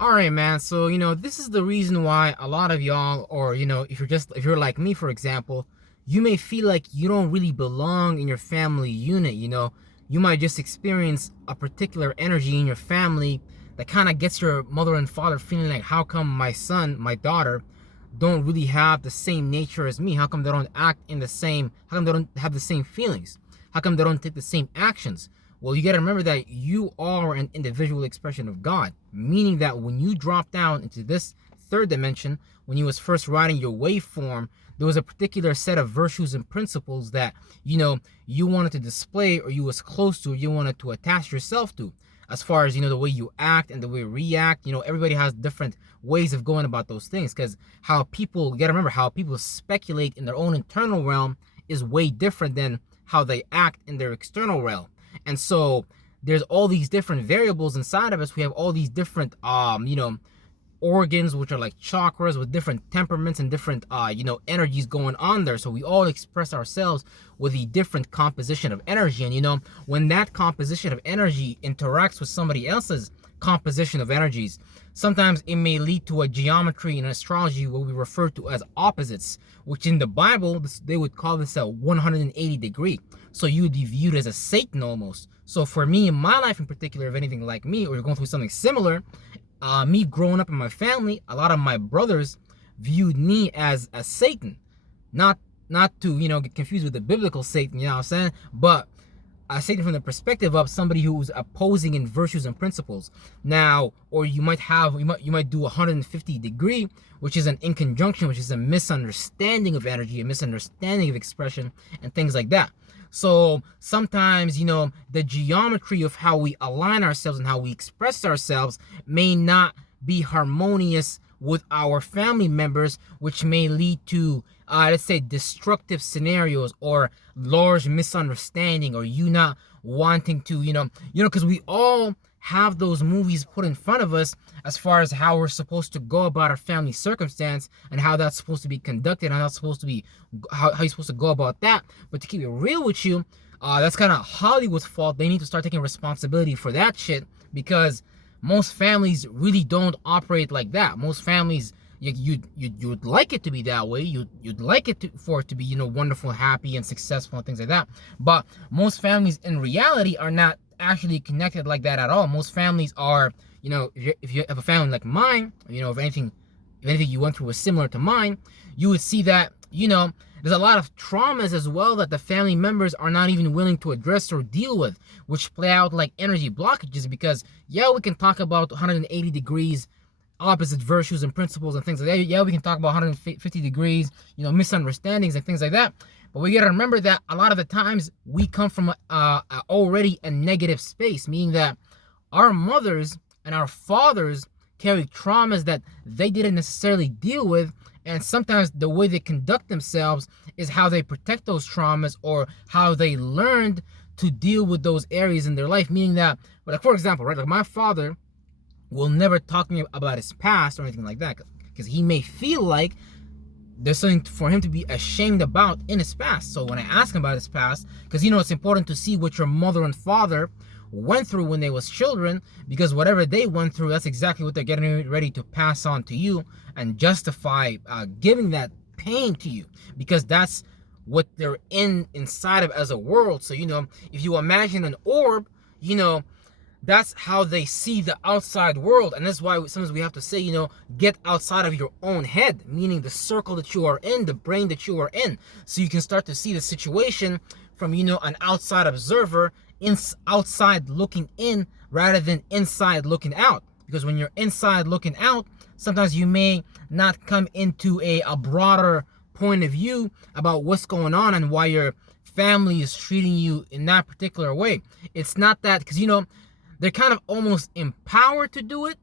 All right, man. So, this is the reason why a lot of y'all, or, if you're like me, for example, you may feel like you don't really belong in your family unit. You might just experience a particular energy in your family that kind of gets your mother and father feeling like, how come my son, my daughter, don't really have the same nature as me? How come they don't act in the same, how come they don't have the same feelings? How come they don't take the same actions? Well, you got to remember that you are an individual expression of God, meaning that when you drop down into this third dimension, when you was first writing your waveform, there was a particular set of virtues and principles that, you wanted to display, or you was close to, or you wanted to attach yourself to. As far as, the way you act and the way you react, everybody has different ways of going about those things, because you got to remember, how people speculate in their own internal realm is way different than how they act in their external realm. And so there's all these different variables inside of us. We have all these different organs, which are like chakras, with different temperaments and different energies going on there. So we all express ourselves with a different composition of energy. And when that composition of energy interacts with somebody else's composition of energies, sometimes it may lead to a geometry in astrology what we refer to as opposites, which in the Bible they would call this a 180 degree. So you would be viewed as a Satan almost. So for me, in my life in particular, if anything like me, or you're going through something similar, me growing up in my family, a lot of my brothers viewed me as a Satan. Not to, get confused with the biblical Satan, you know what I'm saying? But I say it from the perspective of somebody who's opposing in virtues and principles. Now, or you might do 150 degree, which is an inconjunction, which is a misunderstanding of energy, a misunderstanding of expression, and things like that. So sometimes, the geometry of how we align ourselves and how we express ourselves may not be harmonious with our family members, which may lead to, let's say, destructive scenarios or large misunderstanding, or you not wanting to, because we all have those movies put in front of us as far as how we're supposed to go about our family circumstance and how that's supposed to be conducted, and how you're supposed to go about that. But to keep it real with you, that's kind of Hollywood's fault. They need to start taking responsibility for that shit, because most families really don't operate like that. Most families, you'd like it to be that way. You'd like it for it to be, wonderful, happy, and successful, and things like that. But most families in reality are not actually connected like that at all. Most families are, if you have a family like mine, if anything you went through was similar to mine, you would see that, there's a lot of traumas as well that the family members are not even willing to address or deal with, which play out like energy blockages. Because we can talk about 180 degrees opposite virtues and principles and things like that. We can talk about 150 degrees, misunderstandings and things like that. But we got to remember that a lot of the times we come from already a negative space, meaning that our mothers and our fathers carry traumas that they didn't necessarily deal with. And sometimes the way they conduct themselves is how they protect those traumas, or how they learned to deal with those areas in their life. Meaning that, like, for example, right, like my father will never talk to me about his past or anything like that, because he may feel like there's something for him to be ashamed about in his past. So when I ask him about his past, because it's important to see what your mother and father went through when they was children, because whatever they went through, that's exactly what they're getting ready to pass on to you and justify giving that pain to you, because that's what they're inside of as a world. So if you imagine an orb, that's how they see the outside world. And that's why sometimes we have to say, get outside of your own head, meaning the circle that you are in, the brain that you are in, so you can start to see the situation from, an outside observer, outside looking in rather than inside looking out. Because when you're inside looking out, sometimes you may not come into a broader point of view about what's going on and why your family is treating you in that particular way. It's not that, because they're kind of almost empowered to do it,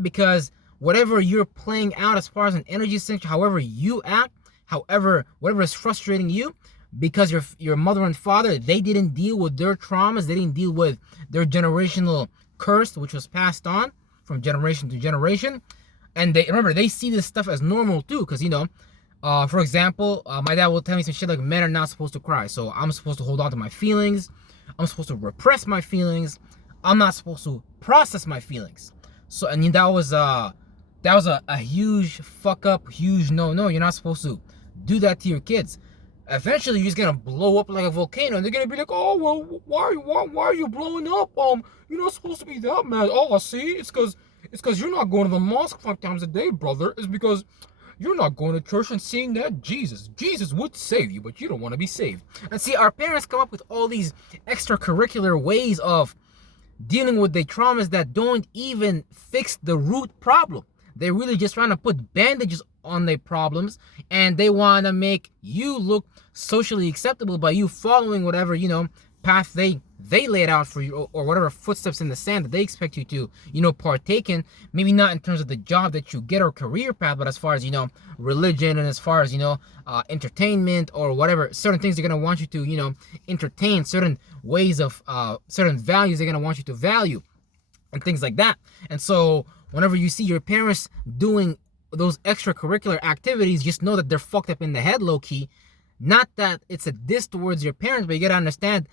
because whatever you're playing out as far as an energy signature, however you act, whatever is frustrating you, because your mother and father, they didn't deal with their traumas, they didn't deal with their generational curse, which was passed on from generation to generation. And they see this stuff as normal too, because for example, my dad will tell me some shit like, men are not supposed to cry, so I'm supposed to hold on to my feelings, I'm supposed to repress my feelings, I'm not supposed to process my feelings. So, and that was a huge fuck up, huge no. You're not supposed to do that to your kids. Eventually, you're just gonna blow up like a volcano. And they're gonna be like, oh well, why are you blowing up? You're not supposed to be that mad. Oh, I see. It's cause you're not going to the mosque 5 times a day, brother. It's because you're not going to church and seeing that Jesus would save you, but you don't want to be saved. And see, our parents come up with all these extracurricular ways of dealing with the traumas that don't even fix the root problem. They're really just trying to put bandages on their problems, and they want to make you look socially acceptable by you following whatever, path they laid out for you, or whatever footsteps in the sand that they expect you to, partake in. Maybe not in terms of the job that you get or career path, but as far as, religion, and as far as, entertainment or whatever, certain things they're going to want you to, entertain, certain ways of, certain values they're going to want you to value, and things like that. And so whenever you see your parents doing those extracurricular activities, just know that they're fucked up in the head, low key. Not that it's a diss towards your parents, but you gotta understand,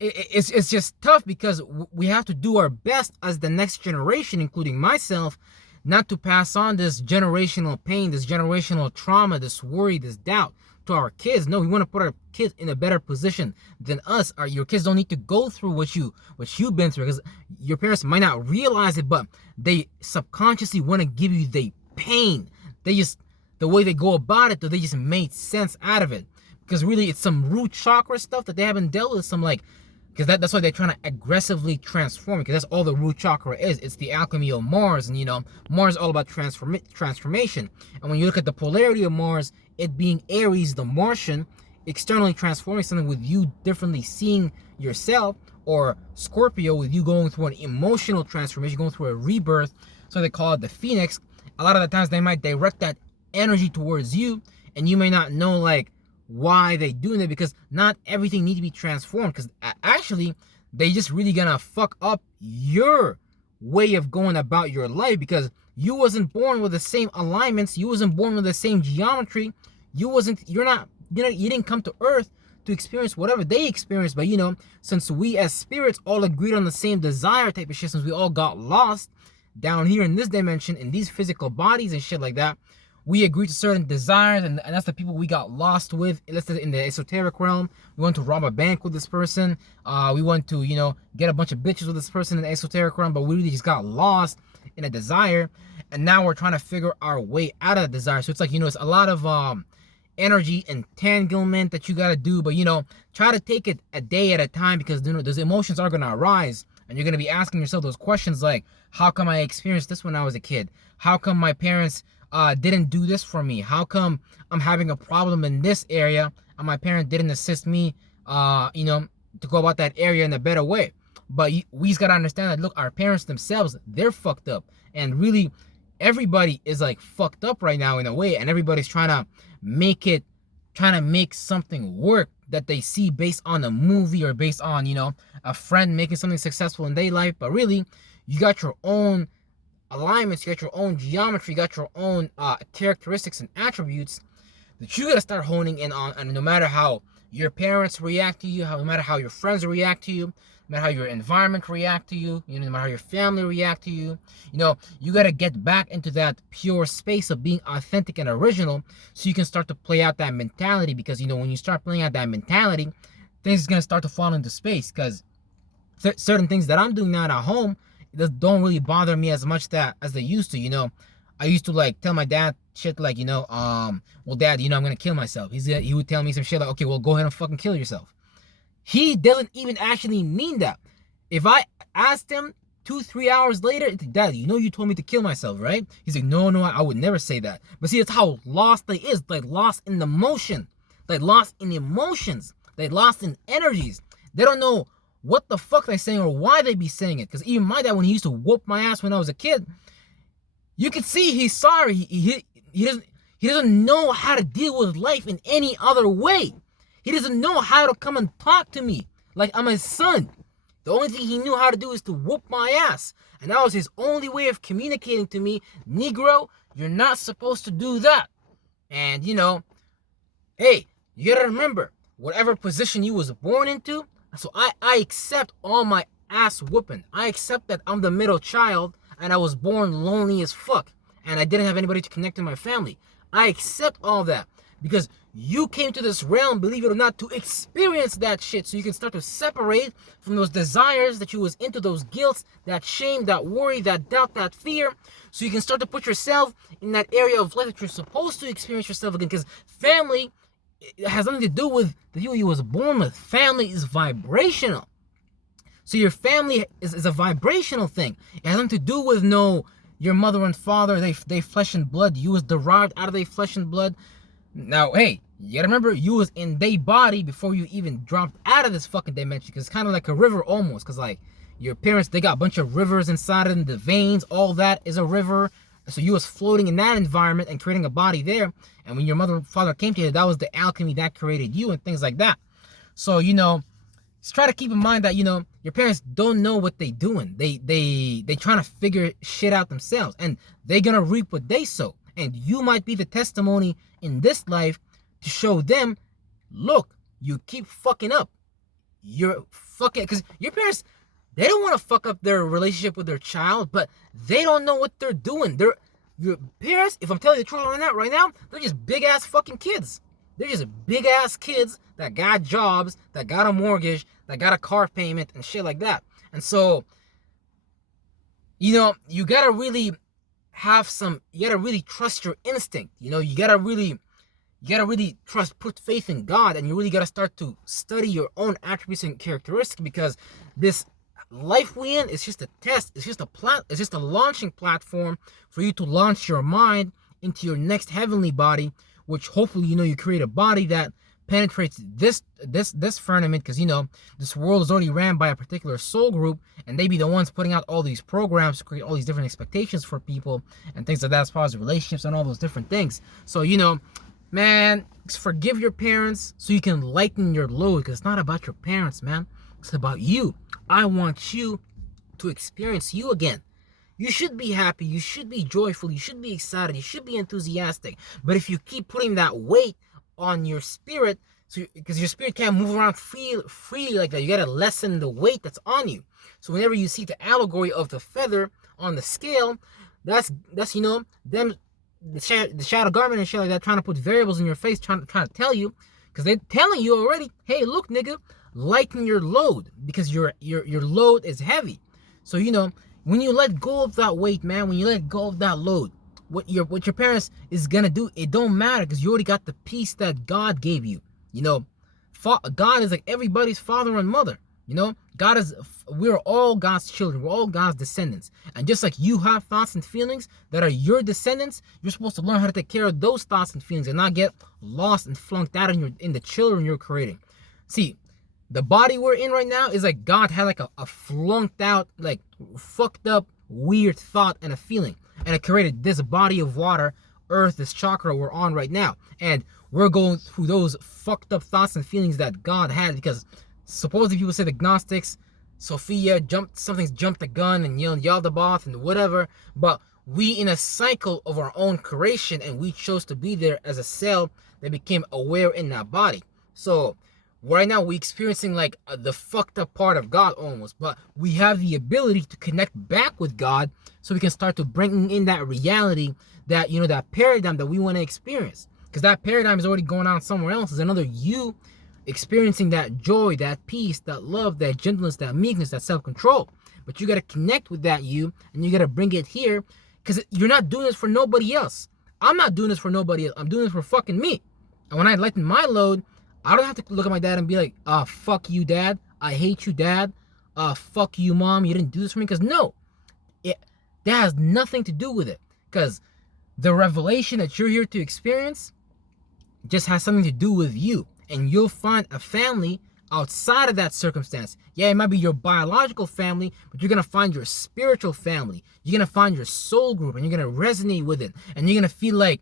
it's just tough because we have to do our best as the next generation, including myself, not to pass on this generational pain, this generational trauma, this worry, this doubt to our kids. No, we want to put our kids in a better position than us. Your kids don't need to go through what you've been through, because your parents might not realize it, but they subconsciously want to give you the pain. The way they go about it, though, they just made sense out of it, because really it's some root chakra stuff that they haven't dealt with. Because that's why they're trying to aggressively transform, because that's all the root chakra is. It's the alchemy of Mars, and Mars is all about transformation. And when you look at the polarity of Mars, it being Aries, the Martian, externally transforming something with you differently seeing yourself, or Scorpio with you going through an emotional transformation, going through a rebirth. So they call it the Phoenix. A lot of the times they might direct that energy towards you, and you may not know why they doing it, because not everything needs to be transformed, because actually they just really gonna fuck up your way of going about your life, because you wasn't born with the same alignments, you wasn't born with the same geometry, you didn't come to earth to experience whatever they experienced. But since we as spirits all agreed on the same desire type of shit, since we all got lost down here in this dimension, in these physical bodies and shit like that, we agreed to certain desires, and that's the people we got lost with. Let's say in the esoteric realm, we want to rob a bank with this person. We want to, get a bunch of bitches with this person in the esoteric realm, but we really just got lost in a desire, and now we're trying to figure our way out of the desire. So it's it's a lot of energy entanglement that you got to do, but try to take it a day at a time, because those emotions are going to arise, and you're going to be asking yourself those questions like, how come I experienced this when I was a kid? How come my parents didn't do this for me? How come I'm having a problem in this area and my parent didn't assist me, to go about that area in a better way? But we just gotta understand that, look, our parents themselves, they're fucked up, and really everybody is fucked up right now in a way, and everybody's trying to make something work that they see based on a movie, or based on a friend making something successful in their life. But really, you got your own alignments, you got your own geometry, you got your own characteristics and attributes that you gotta start honing in on. And no matter how your parents react to you, no matter how your friends react to you, no matter how your environment react to you, no matter how your family react to you, you gotta get back into that pure space of being authentic and original, so you can start to play out that mentality. Because when you start playing out that mentality, things are gonna start to fall into space. Because certain things that I'm doing now at home, don't really bother me as much as they used to. I used to tell my dad shit well, Dad, I'm gonna kill myself. He would tell me some shit like, okay, well, go ahead and fucking kill yourself. He doesn't even actually mean that. If I asked him 2-3 hours later, Dad, you told me to kill myself, right? He's like, no, I would never say that. But see, that's how lost they is, lost in the motion, lost in emotions, lost in energies. They don't know what the fuck they're saying or why they be saying it. Because even my dad, when he used to whoop my ass when I was a kid, you could see he's sorry. He doesn't know how to deal with life in any other way. He doesn't know how to come and talk to me like I'm his son. The only thing he knew how to do is to whoop my ass. And that was his only way of communicating to me, Negro, you're not supposed to do that. And hey, you gotta remember, whatever position you was born into, so I accept all my ass whooping. I accept that I'm the middle child and I was born lonely as fuck and I didn't have anybody to connect to my family. I accept all that because you came to this realm, believe it or not, to experience that shit so you can start to separate from those desires that you was into, those guilts, that shame, that worry, that doubt, that fear, so you can start to put yourself in that area of life that you're supposed to experience yourself again. Because family, it has nothing to do with the people you was born with. Family is vibrational. So your family is a vibrational thing. It has nothing to do with your mother and father, they flesh and blood. You was derived out of their flesh and blood. Now, hey, you gotta remember, you was in their body before you even dropped out of this fucking dimension. Because it's kind of like a river almost. Because like your parents, they got a bunch of rivers inside of them, the veins, all that is a river. So you was floating in that environment and creating a body there. And when your mother and father came to you, that was the alchemy that created you and things like that. So, just try to keep in mind that, your parents don't know what they doing. They trying to figure shit out themselves. And they gonna reap what they sow. And you might be the testimony in this life to show them, look, you keep fucking up. You're fucking, because your parents, they don't want to fuck up their relationship with their child, but they don't know what they're doing. Your parents, if I'm telling you the truth right now, they're just big ass fucking kids. They're just big ass kids that got jobs, that got a mortgage, that got a car payment and shit like that. And so, you gotta really you gotta really trust your instinct. You gotta really put faith in God, and you really gotta start to study your own attributes and characteristics, because this life we in is just a test. It's just a launching platform for you to launch your mind into your next heavenly body, which hopefully, you create a body that penetrates this firmament, because this world is already ran by a particular soul group, and they be the ones putting out all these programs to create all these different expectations for people and things like that, as far as relationships and all those different things. So man, forgive your parents so you can lighten your load, because it's not about your parents, man. It's about you. I want you to experience you again. You should be happy, you should be joyful, you should be excited, you should be enthusiastic. But if you keep putting that weight on your spirit, because your spirit can't move around freely like that, you gotta lessen the weight that's on you. So whenever you see the allegory of the feather on the scale, that's them, the shadow garment and shit like that, trying to put variables in your face, trying to tell you, because they're telling you already, hey, look, nigga, lighten your load, because your load is heavy. So when you let go of that weight, man, when you let go of that load, what your parents is gonna do, it don't matter, because you already got the peace that God gave you. God is like everybody's father and mother. We're all God's children. We're all God's descendants. And just like you have thoughts and feelings that are your descendants, you're supposed to learn how to take care of those thoughts and feelings and not get lost and flunked out in the children you're creating. See, the body we're in right now is like God had like a flunked out, like fucked up, weird thought and a feeling. And it created this body of water, earth, this chakra we're on right now. And we're going through those fucked up thoughts and feelings that God had, because supposedly people say the Gnostics, Sophia something's jumped the gun and Yaldabaoth and whatever. But we in a cycle of our own creation, and we chose to be there as a cell that became aware in that body. So right now we're experiencing like the fucked up part of God almost, but we have the ability to connect back with God, so we can start to bring in that reality, that that paradigm that we want to experience, because that paradigm is already going on somewhere else. There's another you experiencing that joy, that peace, that love, that gentleness, that meekness, that self-control. But you got to connect with that you, and you got to bring it here, because you're not doing this for nobody else. I'm not doing this for nobody else. I'm doing this for fucking me. And when I lighten my load, I don't have to look at my dad and be like, fuck you, dad. I hate you, dad. Fuck you, mom. You didn't do this for me. Because no, that has nothing to do with it. Because the revelation that you're here to experience just has something to do with you. And you'll find a family outside of that circumstance. Yeah, it might be your biological family, but you're going to find your spiritual family. You're going to find your soul group, and you're going to resonate with it. And you're going to feel like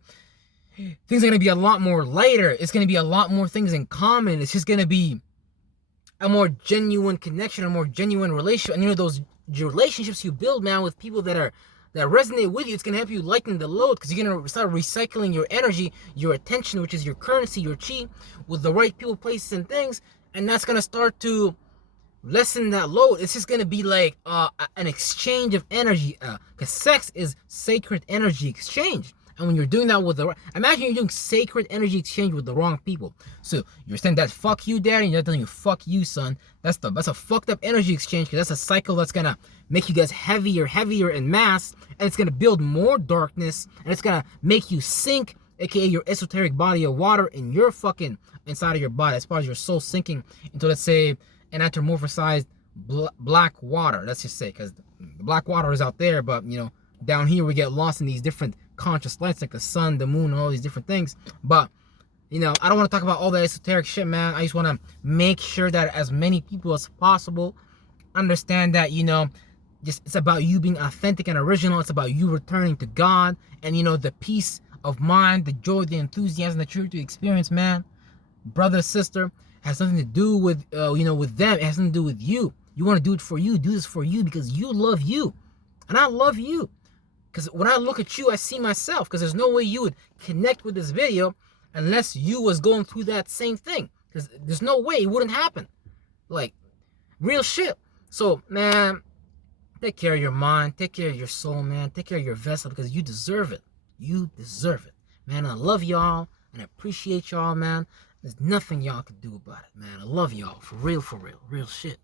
things are going to be a lot more lighter. It's going to be a lot more things in common. It's just going to be a more genuine connection, a more genuine relationship. And those relationships you build, man, with people that resonate with you, it's going to help you lighten the load, because you're going to start recycling your energy, your attention, which is your currency, your chi, with the right people, places, and things. And that's going to start to lessen that load. It's just gonna be like an exchange of energy. Cause sex is sacred energy exchange. And when you're doing that with imagine you're doing sacred energy exchange with the wrong people. So you're saying that fuck you, daddy, and you're telling you fuck you, son. That's a fucked up energy exchange, because that's a cycle that's gonna make you guys heavier in mass, and it's gonna build more darkness, and it's gonna make you sink, aka your esoteric body of water in your fucking inside of your body, as far as your soul sinking into, let's say, an anthropomorphized black water. Let's just say, because the black water is out there, but you know, down here we get lost in these different conscious lights, like the sun, the moon, and all these different things. But you know, I don't want to talk about all that esoteric shit, man. I just want to make sure that as many people as possible understand that, you know, just it's about you being authentic and original. It's about you returning to God, and you know, the peace of mind, the joy, the enthusiasm that you're to experience, man, brother, sister, has nothing to do with you know, with them. It has nothing to do with you. You want to do it for you. Do this for you because you love you, and I love you. Because when I look at you, I see myself. Because there's no way you would connect with this video unless you was going through that same thing. Because there's no way it wouldn't happen. Like, real shit. So, man, take care of your mind. Take care of your soul, man. Take care of your vessel, because you deserve it. You deserve it. Man, I love y'all. And I appreciate y'all, man. There's nothing y'all can do about it, man. I love y'all. For real, real shit.